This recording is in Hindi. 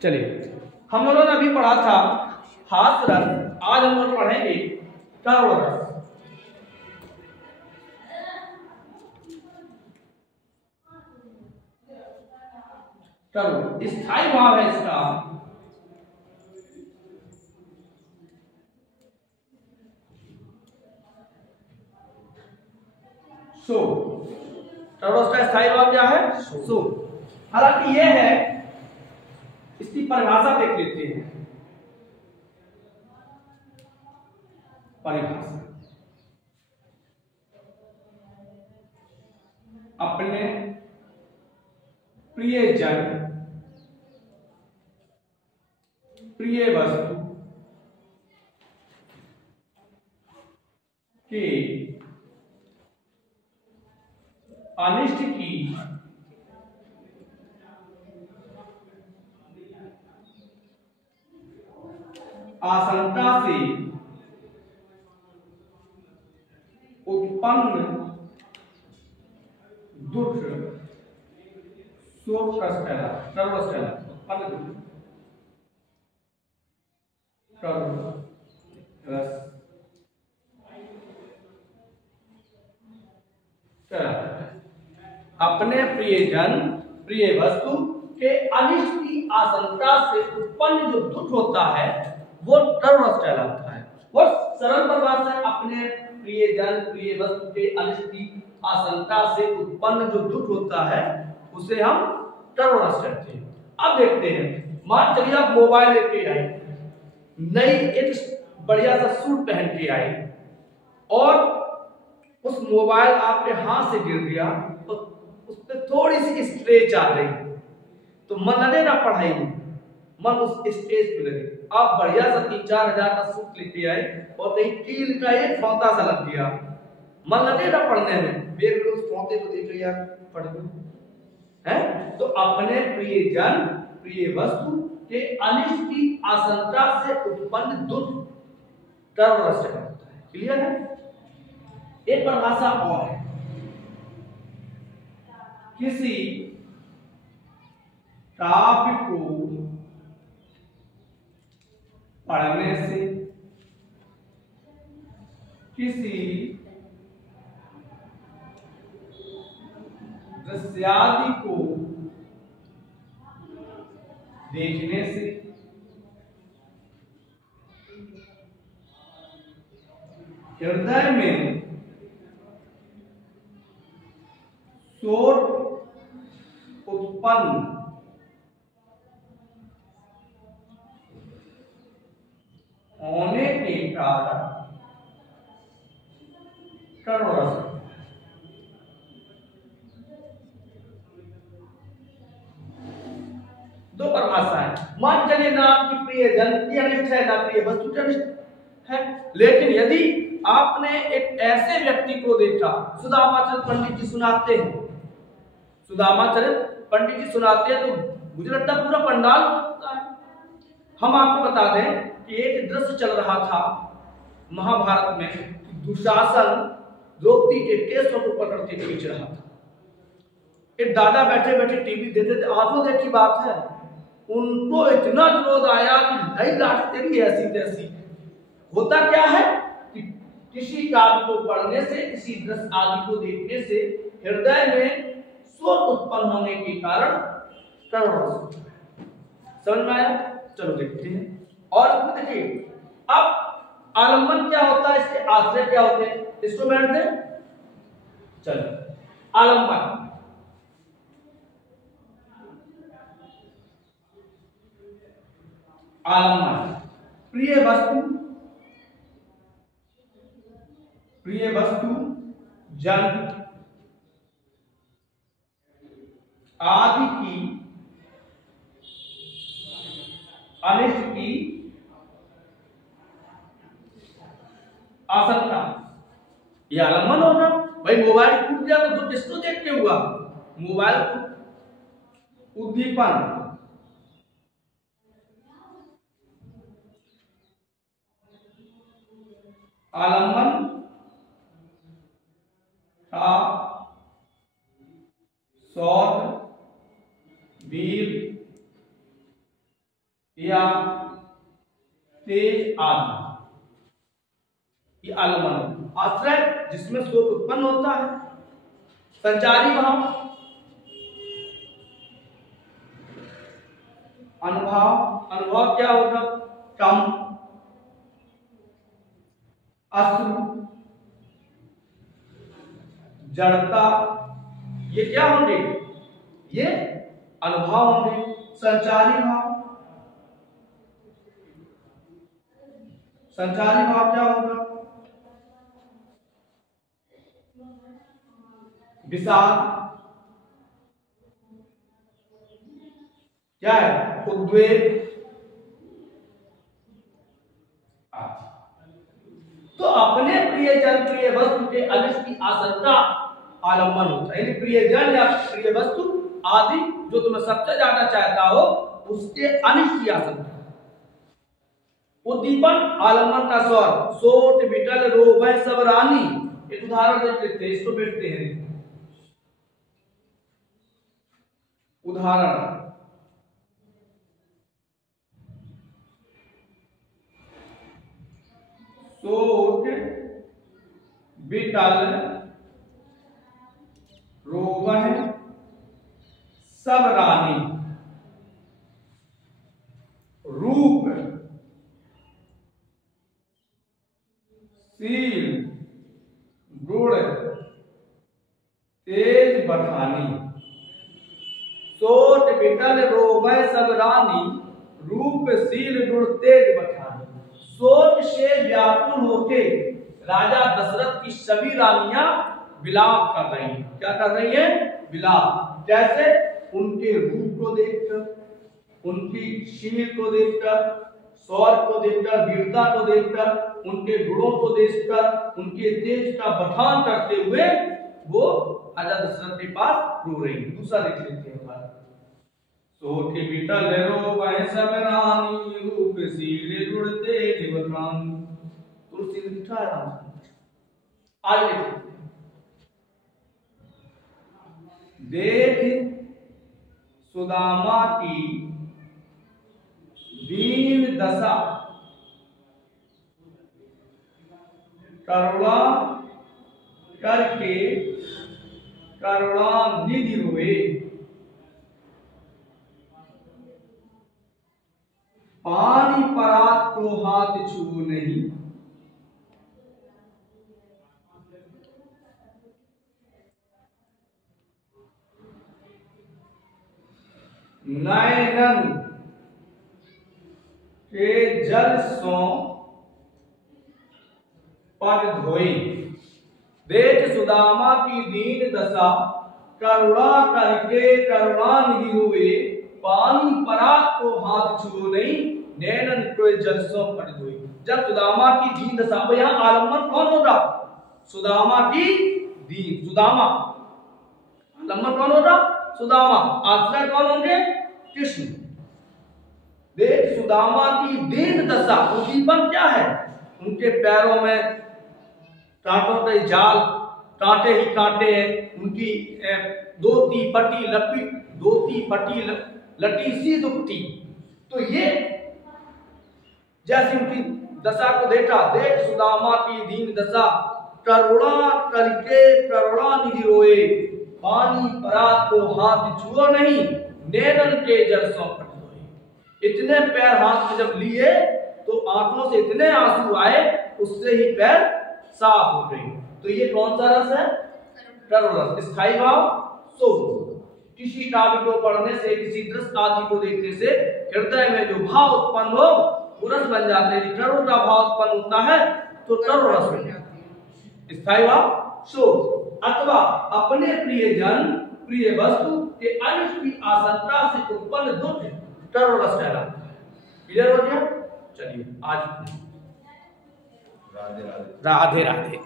चलिए, हम लोगों ने अभी पढ़ा था हास्य रस, आज हम लोग पढ़ेंगे करुण रस। करुण स्थायी भाव है इसका सो। करुण का स्थायी भाव क्या है? सो। हालांकि यह है, इसकी परिभाषा देख लेते हैं। परिभाषा अपने प्रियजन, प्रिय वस्तु के अनिष्ट की आशंका से उत्पन्न दुख शोक रस कहलाता है। उत्पन्न दुख करुण रस कहलाता है। अपने प्रियजन, प्रिय वस्तु के अनिष्ट की आशंका से उत्पन्न जो दुख होता है वो करुण रस कहलाता है। और सरल परिभाषा है, अपने प्रियजन, प्रिय वस्तु के अनिष्ट की आशंका से उत्पन्न जो दुख होता है उसे हम करुण रस कहते हैं। अब देखते हैं, मान चलिए आप मोबाइल लेके आए, नई एक बढ़िया सा सूट पहन के आए और उस मोबाइल आपके हाथ से गिर गया तो उस पर थोड़ी सी स्क्रैच आ गई तो मन लगे ना पढ़ाई में, मन उस स्टेज पे लगे। आप बढ़िया सा 3-4 हजार का सूट लेके आए और कहीं कील का एक फौता सा लग गया, मन लगे ना पढ़ने में, बेर उस फौते को देख लिया पढ़ है। तो अपने प्रियजन, प्रिय वस्तु के अनिष्ट की आशंका से उत्पन्न दुख करुण रस कहलाता है। क्लियर है? एक परिभाषा और है, किसी काव्य को पढ़ने से, किसी दृश्यादि को देखने से हृदय में शोक उत्पन्न होने के कारण करुण रस। दो परिभाषा है। मान चलिए ना आपकी प्रियजन की अनिष्ट है ना प्रिय वस्तु की अनिष्ट है, लेकिन यदि आपने एक ऐसे व्यक्ति को देखा, सुदामाचरित पंडित जी सुनाते हैं, सुदामाचरित पंडित जी सुनाते हैं तो मुझे लगता है पूरा पंडाल होता है। हम आपको बता दें कि एक दृश्य चल रहा था महाभारत में, दुशासन द्रौपदी के केशों को पकड़ के खींच रहा था। एक दादा बैठे बैठे टीवी देखते थे, आंखों देखी बात है, उनको इतना क्रोध आया कि नहीं लाट तेरी ऐसी तैसी। होता क्या है कि किसी काव्य को पढ़ने से, किसी दृश्य आदि को देखने से हृदय में शोक उत्पन्न होने के कारण करुण रस। समझ में आया? चलो देखते हैं। और देखिए, अब आलम्बन क्या होता है, इसके आश्रय क्या होते हैं, इसको बैठ दें। चलो, आलम्बन आलम्बन प्रिय वस्तु, प्रिय वस्तु जन आदि की अनिष्ट की आशंका, यह आलम्बन होगा। भाई मोबाइल टूट गया तो दुख किसको देख के हुआ? मोबाइल उद्दीपन, आलम्बन का सौध वीर या तेज आदि, ये आलम्बन। आश्रय जिसमें शोक उत्पन्न होता है। संचारी भाव, अनुभव, अनुभव क्या होगा? कम, अश्रु, जड़ता, ये क्या होंगे? ये अनुभव होंगे। संचारी भाव, संचारी भाव क्या होगा? विषाद, क्या है? उद्वेग। तो अपने प्रियजन प्रिय वस्तु के अनिष्ट की आशंका आलम्बन होता है। यानी प्रियजन या प्रिय वस्तु आदि जो तुम्हें सबसे ज्यादा चाहता हो उसके अनिष्ट की आशंका। उद्दीपन आलम्बन का स्वर, सोट बिटल रोवे सब रानी। एक उदाहरण देख लेते हैं, इसको बैठते हैं। उदाहरण, सोट बिटल रोवह सब रानी। रूप शील गुण तेज बखानी। सोट बिटल रोवह सब रानी, रूप शील गुण तेज बखानी। सोच से व्याकुल होके राजा दशरथ की सभी रानियां विलाप कर रही हैं। क्या कर रही हैं? विलाप। कैसे? उनके रूप को देखकर, उनकी शील को देखकर, शौर्य को देखकर, वीरता को देखकर, उनके गुणों को देखकर, उनके तेज का बखान करते हुए वो राजा दशरथ के पास रो रही है। दूसरा देख लेते हैं। सोट बिटल रोवह सब रानी, रूप शील गुण तेज बखानी। तुलसी ने लिखा है। आगे देख सुदामा की दीन दशा, करुणा करके करुणानिधि रोए। पानी परात को हाथ छू नहीं, नयनन के जल सो पग धोई। देख सुदामा की दीन दशा, करुणा करके करुणानिधि रोए। पानी परात को हाथ छू नहीं, नैनन को जल सो पग धोई। जब सुदामा की दीन दशा, तो यहाँ आलम्बन कौन होगा? सुदामा की दीन, सुदामा आलम्बन कौन होगा? सुदामा। आश्रय कौन होंगे? कृष्ण। देख सुदामा की दीन दशा, उद्दीपन क्या है? उनके पैरों में कांटों के जाल, कांटे ही कांटे हैं। उनकी धोती पटी लपी, धोती पटी लटी सी दुपटी। तो ये जैसे उनकी दशा को देखा, देख सुदामा की दीन दशा, करुणा करके करुणानिधि रोए। पानी परात को हाथ छुओ नहीं, नैनन के जल सो पग धोए। इतने पैर हाथ में जब लिए तो आंखों से इतने आंसू आए, उससे ही पैर साफ हो गए। तो ये कौन सा रस है? करुण रस। स्थायी भाव, शुभ। किसी काव्य को पढ़ने से, किसी दृश्य आदि को देखने से हृदय में जो भाव उत्पन्न हो वो रस बन जाते हैं। करुण का भाव उत्पन्न होता है तो करुण रस बन जाती है। स्थायी भाव, शुभ। अथवा अपने प्रियजन प्रिय वस्तु के अनिष्ट की आशंका से उत्पन्न दुख करुण रस कहलाता है। क्लियर हो गया? चलिए आज राधे राधे। राधे राधे।